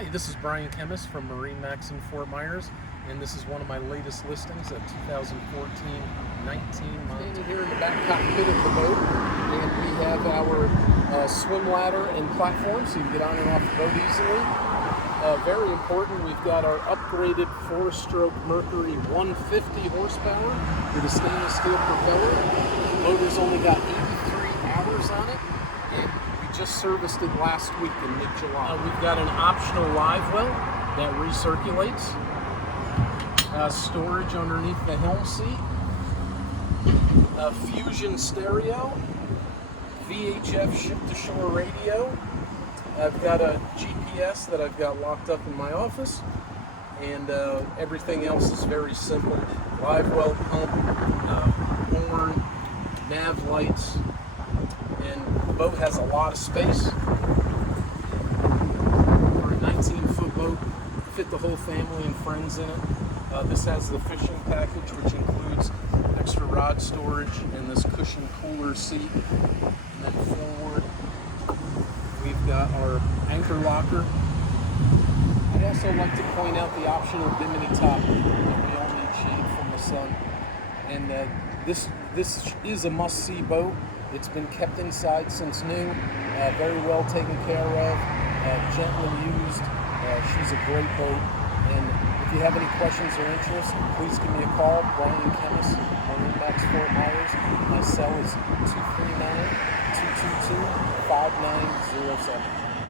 Hi, this is Kemmis from MarineMax in Fort Myers, and this is one of my latest listings, a 2014-19 Standing here in the back cockpit of the boat, and we have our swim ladder and platform, so you can get on and off the boat easily. Very important, we've got our upgraded 4-stroke Mercury 150 horsepower with a stainless steel propeller. The motor's only got 83 hours on it, and we just serviced it last week in mid-July. We've got an optional Livewell that recirculates, storage underneath the helm seat, a Fusion stereo, VHF ship-to-shore radio. I've got a GPS that I've got locked up in my office, and everything else is very simple. Livewell pump, horn, nav lights, and the boat has a lot of space. For a 19-foot boat, fit the whole family and friends in it. This has the fishing package, which includes extra rod storage and this cushion cooler seat. And then forward, we've got our anchor locker. I'd also like to point out the optional Bimini top. We all need shade from the sun. And this is a must-see boat. It's been kept inside since new, very well taken care of, gently used. She's a great boat. And if you have any questions or interest, please give me a call. Kemmis, MarineMax Fort Myers. My cell is 239-222-5907.